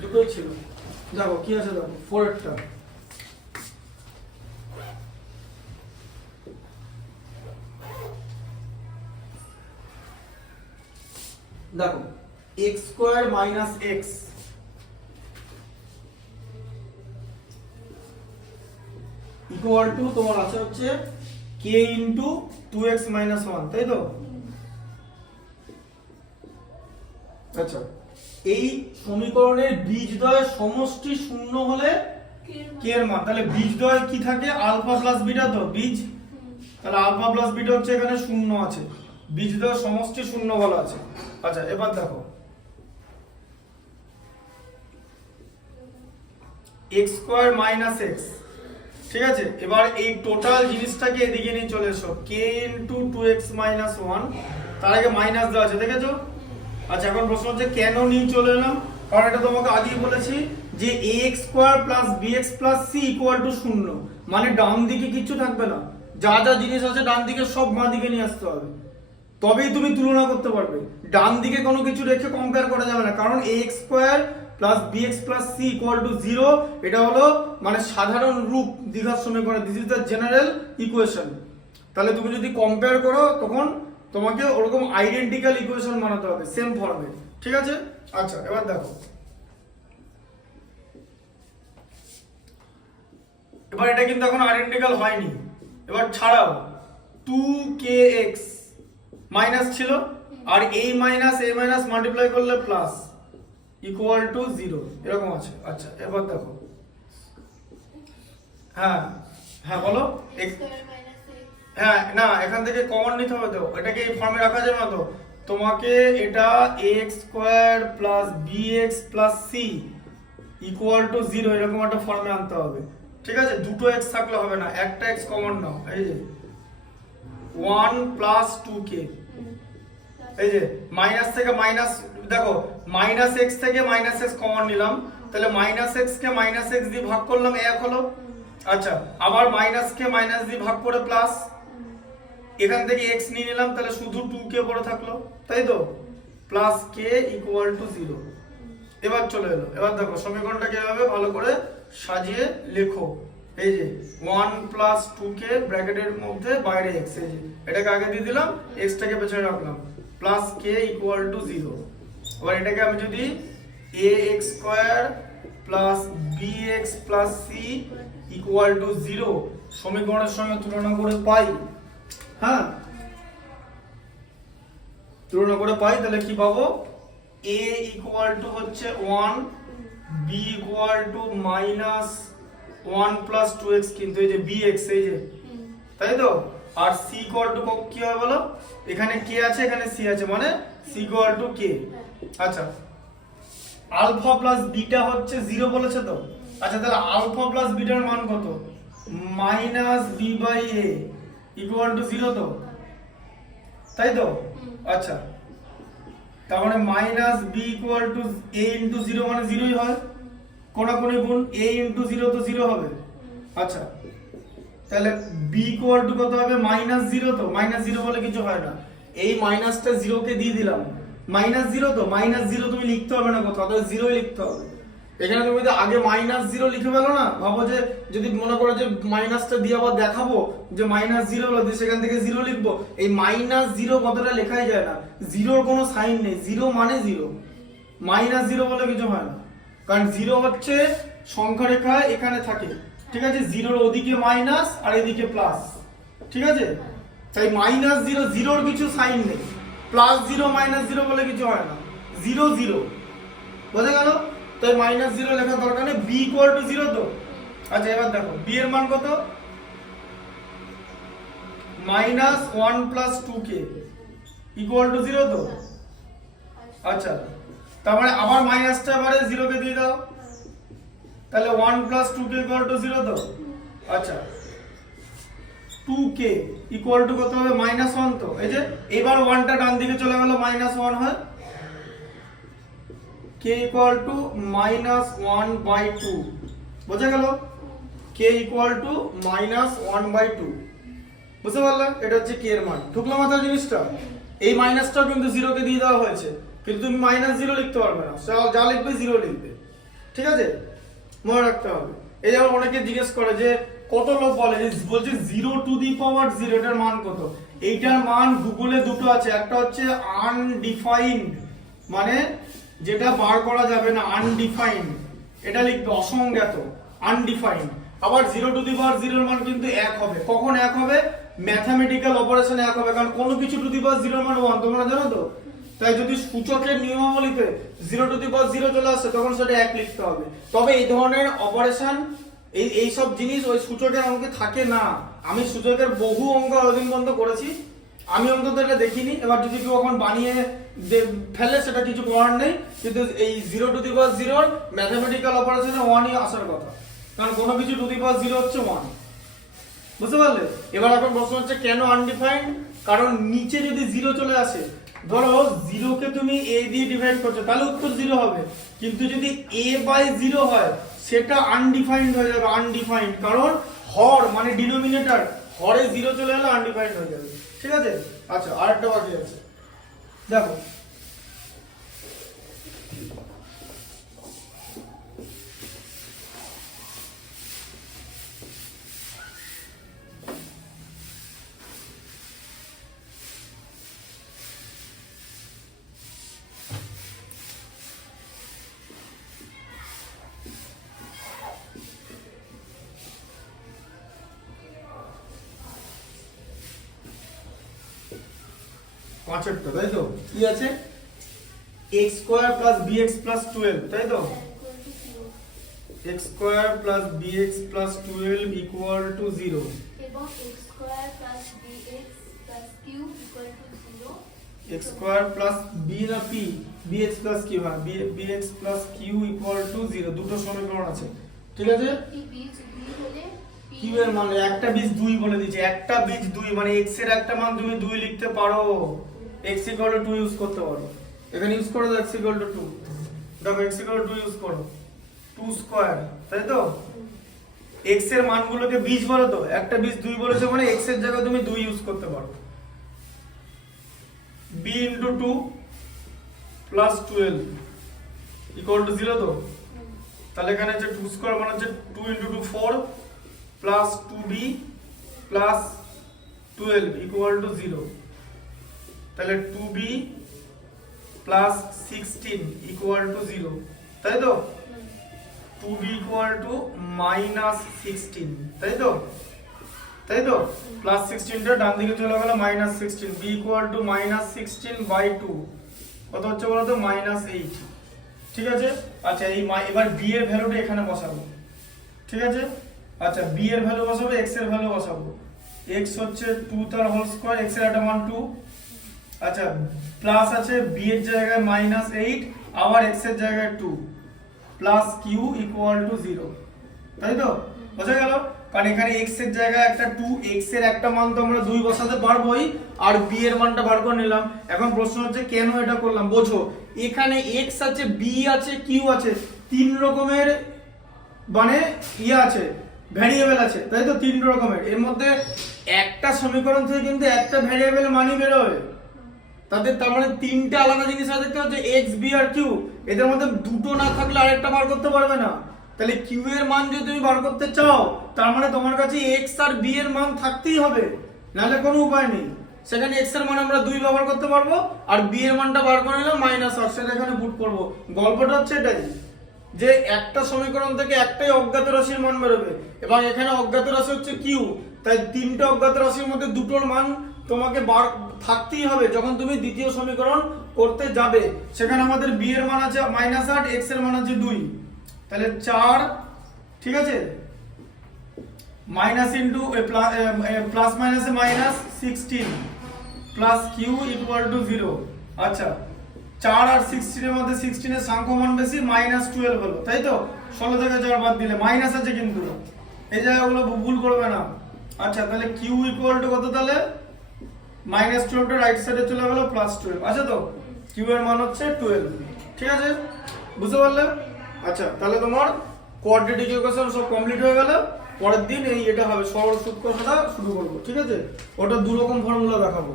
দুটোই ছিল। দেখো কি আছে, দেখো 4 এরটা দেখো x square minus x equal to তোমার আছে হচ্ছে k ইনটু 2x মাইনাস 1, তাই তো? আচ্ছা, এই সমীকরণের বীজদ্বয়ের সমষ্টি শূন্য হলে k এর মান, তাহলে বীজদ্বয় কি থাকে? আলফা প্লাস বিটা, তো বীজ, তাহলে আলফা প্লাস বিটা হচ্ছে এখানে শূন্য আছে, বীজদ্বয়ের সমষ্টি শূন্য বলা আছে। আচ্ছা, এবার দেখো x স্কয়ার মাইনাস x, ঠিক আছে? এবার এই টোটাল জিনিসটাকে এদিকে নিয়ে চলে এসো, k ইনটু 2x মাইনাস 1, তার আগে মাইনাস দেওয়া আছে, দেখেছো? আচ্ছা, এখন প্রশ্ন হচ্ছে কেন নিয়ে চলে এলাম? কারণ এটা তোমাকে আগেই বলেছি যে ax square plus bx plus c equal to 0, মানে ডান দিকে কিছু থাকবে না, যা যা জিনিস আছে ডান দিকে সব বাঁ দিকে নিয়ে আসতে হবে, তবেই তুমি তুলনা করতে পারবে। ডান দিকে কোনো কিছু রেখে কম্পেয়ার করা যাবে না, কারণ ax square plus bx plus c equal to 0, এটা হলো মানে সাধারণ রূপ দ্বিঘাত সমীকরণ, this is the general equation. তাহলে তুমি যদি কম্পেয়ার করো তখন তোমাকে ওরকম আইডেন্টিক্যাল ইকুয়েশন বানাতে হবে সেম ফর্মে, ঠিক আছে? আচ্ছা, এবার দেখো, এবার এটা কিন্তু এখন আইডেন্টিক্যাল হয়নি, এবার ছাড়াও 2kx মাইনাস ছিল আর a minus a minus multiply করলে প্লাস ইকুয়াল টু 0 এরকম আছে। আচ্ছা, এবার দেখো, হ্যাঁ হ্যাঁ বলো, হ্যাঁ না এখান থেকে কমন নিতে হবে, তো এটাকে এই ফর্মে রাখা যাবে না, তো তোমাকে এটা x square plus bx plus c equal to 0 এরকম একটা ফর্মে আনতে হবে, ঠিক আছে? দুটো x থাকলে হবে না, একটা x কমন নাও, এই যে 1 প্লাস 2k, এই যে মাইনাস থেকে মাইনাস, দেখো মাইনাস x থেকে মাইনাস x কমন নিলাম, তাহলে মাইনাস x কে মাইনাস x দিয়ে ভাগ করলাম, 1 হলো। আচ্ছা, আবার মাইনাস কে মাইনাস দিয়ে ভাগ করে প্লাস, এখান থেকে x নিয়ে নিলাম, তাহলে শুধু 2k পড়ে থাকলো, তাই তো? প্লাস k ইকুয়াল টু 0, এবার চলে এলো। এবার দেখো সমীকরণটাকে এভাবে ভালো করে সাজিয়ে লেখো, এই যে 1 প্লাস 2k ব্র্যাকেটের মধ্যে বাইরে x, এই যে এটাকে আগে দিয়ে দিলাম, x টাকে পেছনে রাখলাম, প্লাস k ইকুয়াল টু 0। এবার এটাকে আমি যদি ax square plus bx plus c equal to 0 সমীকরণের সঙ্গে তুলনা করে পাই, হ্যাঁ তুলনা করে পাই, তাহলে কি পাবো? a ইকুয়াল টু হচ্ছে 1, b equal to minus 1 plus 2x, কিন্তু এই যে bx, এই যে, তাই তো? আর c ইকুয়াল টু কি হবে বলো? এখানে k আছে, এখানে c আছে, মানে c ইকুয়াল টু k। আচ্ছা, আলফা প্লাস বিটা হচ্ছে 0 বলেছে তো? আচ্ছা, তাহলে আলফা প্লাস বিটার মান কত? Minus b by a equal to 0, তো তাই তো? আচ্ছা, তার মানে minus b equal to a into 0 মানে 0ই হয়, কোনাকুনি গুণ a ইনটু 0 তো 0 হবে। আচ্ছা, তাহলে b ইকুয়াল টু কত হবে? মাইনাস 0, তো মাইনাস 0 বলে কিছু হয় না, এই মাইনাসটা 0 কে দিয়ে দিলাম, মাইনাস 0, তো মাইনাস 0 তুমি লিখতে হবে না কোথাও, তাহলে 0ই লিখতে হবে। এখানে তুমি যদি আগে মাইনাস 0 লিখে ফেলো না, ভাবো যে যদি মনে করো যে মাইনাসটা দিয়ে আবার দেখাবো যে মাইনাস 0 হলো, সেখান থেকে 0 লিখবো, এই মাইনাস 0 কথাটা লেখাই যায় না, 0-র কোনো সাইন নেই, 0 মানে 0, মাইনাস 0 বলে কিছু হয় না, কারণ 0 হচ্ছে সংখ্যা রেখা এখানে থাকে, ঠিক আছে? 0-র ওদিকে মাইনাস আর এদিকে প্লাস, ঠিক আছে? তাই মাইনাস 0, 0-র কিছু সাইন নেই, প্লাস 0 মাইনাস 0 বলে কিছু হয় না, 0 0, বোঝা গেল? তাই মাইনাস 0 লেখার দরকার নেই, b ইকুয়াল টু 0, তো আচ্ছা এবার দেখো b এর মান কত? Minus 1 plus 2k equal to 0, তো আচ্ছা, তার মানে আবার মাইনাসটা এবারে 0 কে দিয়ে দাও, তাহলে 1 প্লাস 2k ইকুয়াল টু 0, তো আচ্ছা 2k ইকুয়াল টু কত হবে? মাইনাস 1, তো এই যে এবার 1টা ডান দিকে চলে গেল, মাইনাস 1 হয়, k equal to minus 1 by 2, বোঝা গেল? k equal to minus 1 by 2, বুঝতে পারলে? এটা হচ্ছে k এর মান, ঢুকলো মাথায় জিনিসটা? এই মাইনাসটাও কিন্তু 0 কে দিয়ে দেওয়া হয়েছে, কিন্তু তুমি -0 লিখতে পারবে না, যা লিখবে 0 লিখবে, ঠিক আছে, মনে রাখতে হবে। এই যেমন অনেকে জিজ্ঞেস করে যে কত লোক বলে যে বলছে 0 টু দি পাওয়ার 0, এটার মান কত? এইটার মান গুগলে দুটো আছে, একটা হচ্ছে আনডিফাইন্ড, মানে যেটা বার করা যাবে না, আনডিফাইন্ড, এটা লিখবে অসংজ্ঞাত, আনডিফাইন্ড। আবার 0 টু দি পাওয়ার 0 এর মান কিন্তু 1 হবে। কখন 1 হবে? ম্যাথমেটিক্যাল অপারেশনে 1 হবে, কারণ কোনো কিছু টু দি পাওয়ার 0 এর মান 1, তোমরা জানো তো। তাই যদি সূচকের নিয়মাবলীতে 0 টু দি পাওয়ার 0 চলে আসে তখন সেটা 1 লিখতে হবে। তবে এই ধরনের অপারেশন, এই সব জিনিস ওই সূচকের অঙ্কে থাকে না। আমি সূচকের বহু অঙ্ক অদিন বন্ধ করেছি, আমি অন্তত এটা দেখিনি। এবার যদি কেউ এখন বানিয়ে ফেলে সেটা কিছু করার নেই, কিন্তু এই 0 টু দি পাওয়ার 0 ম্যাথমেটিক্যাল অপারেশনে 1ই আসার কথা, কারণ কোনো কিছু টু দি পাওয়ার 0 হচ্ছে 1, বুঝতে পারলে? এবার এখন প্রশ্ন হচ্ছে কেন আনডিফাইন্ড? কারণ নিচে যদি 0 চলে আসে, ধরো 0 কে তুমি a দিয়ে ডিভাইড করছো, তাহলে উত্তর 0 হবে, কিন্তু যদি a বাই 0 হয় সেটা আনডিফাইন্ড হয়ে যাবে, আনডিফাইন্ড, কারণ হর মানে ডিনোমিনেটর, হরে 0 চলে এলে আনডিফাইন্ড হয়ে যাবে, ঠিক আছে? আচ্ছা, আরেকটা বাকি আছে, দেখো পাঁচেরটা, তাই তো? কি আছে? x square plus bx plus 12, তাই তো? x square plus bx plus 12 equal to 0, এবং x square plus bx plus q equal to 0, x square plus b না p, bx প্লাস q, হ্যাঁ bx plus q equal to 0, দুটো সমীকরণ আছে, ঠিক আছে? একটি বীজ 2 হলে p q এর মানে একটা বীজ 2 বলে দিয়েছে, একটা বীজ 2 মানে x এর একটা মান তুমি 2 লিখতে পারো, x ইকুয়াল টু 2 ইউজ করতে পারো, এখানে ইউজ করো x ইকুয়াল টু 2, দেখো x ইকুয়াল টু 2 ইউজ করো, 2 স্কয়ার, তাই তো? x এর মানগুলোকে বীজ বলো তো, একটা বীজ 2 বলেছে মানে x এর জায়গায় তুমি 2 ইউজ করতে পারো, b into 2 plus 12 equal to 0 তো? তাহলে এখানে হচ্ছে 2 স্কয়ার মানে হচ্ছে 2 into 2 4 plus 2b plus 12 equal to 0, তাহলে 2b প্লাস 16 ইকুয়াল টু 0, তাই তো? 2b ইকুয়াল টু মাইনাস 16, তাই তো? তাই তো? প্লাস 16টা ডান দিকে চলে গেল minus 16, b equal to minus 16 by 2, কত হচ্ছে বলো তো? মাইনাস 8, ঠিক আছে? আচ্ছা, এবার b এর ভ্যালুটা এখানে বসাবো, ঠিক আছে? আচ্ছা, b এর ভ্যালু বসাবো, x এর ভ্যালু বসাবো, x হচ্ছে 2 তার হোল স্কয়ার, x এর একটা মান 2, আচ্ছা প্লাস আছে b এর জায়গায় মাইনাস 8, আবার x এর জায়গায় 2, প্লাস q ইকুয়াল টু 0, তাই তো? বোঝা গেল? কারণ এখানে x এর জায়গায় একটা 2, x এর একটা মান তো আমরা 2 বসাতে পারবোই, আর b এর মানটা বার করে নিলাম। এখন প্রশ্ন হচ্ছে কেন এটা করলাম, বোঝো, এখানে x আছে, b আছে, q আছে, তিন রকমের মানে আছে, ভ্যারিয়েবল আছে, তাই তো? তিন রকমের, এর মধ্যে একটা সমীকরণ থেকে কিন্তু একটা ভ্যারিয়েবল মানই বের হয়, তার মানে তিনটা আলাদা জিনিস আছে, দেখতে হচ্ছে x b আর q, এদের মধ্যে দুটো না থাকলে আরেকটা বার করতে পারবে না। তাহলে q এর মান যদি তুমি বার করতে চাও, তার মানে তোমার কাছে x আর b এর মান থাকতেই হবে, নাহলে কোনো উপায় নেই। সেখানে x এর মান আমরা 2 ব্যবহার করতে পারবো, আর b এর মানটা বার করে নিলাম মাইনাস আর, সেটা এখানে পুট করব। গল্পটা হচ্ছে এটাই, যে একটা সমীকরণ থেকে একটাই অজ্ঞাত রাশির মান বেরোবে, এবং এখানে অজ্ঞাত রাশি হচ্ছে q, তাই তিনটা অজ্ঞাত রাশির মধ্যে দুটোর মান তোমাকে থাকতেই হবে যখন তুমি দ্বিতীয় সমীকরণ করতে যাবে। সেখানে আমাদের b এর মান আছে -8, x এর মান আছে 2, তাহলে 4, ঠিক আছে? মাইনাস ইনটু প্লাস মাইনাসে minus 16 plus q equal to 0। আচ্ছা, 4 আর 16 এর মধ্যে 16 এর সংখ্যা মান বেশি, -12 হলো, তাই তো? 16 থেকে 4 বাদ দিলে মাইনাস আছে, কিন্তু এই জায়গাগুলো ভুল করবে না। আচ্ছা, তাহলে q ইকুয়াল টু কত? তাহলে -12 টা রাইট সাইডে চলে গেল +12, আচ্ছা তো? q এর মান হচ্ছে 12, ঠিক আছে? বুঝতে পারলে? আচ্ছা, তাহলে তোমার কোয়াড্রেটিক ইকুয়েশন সব কমপ্লিট হয়ে গেল। পরের দিন এটা হবে সরল সূত্র কষাটা শুরু করব, ঠিক আছে? ওটা দু রকম ফর্মুলা দেখাবো।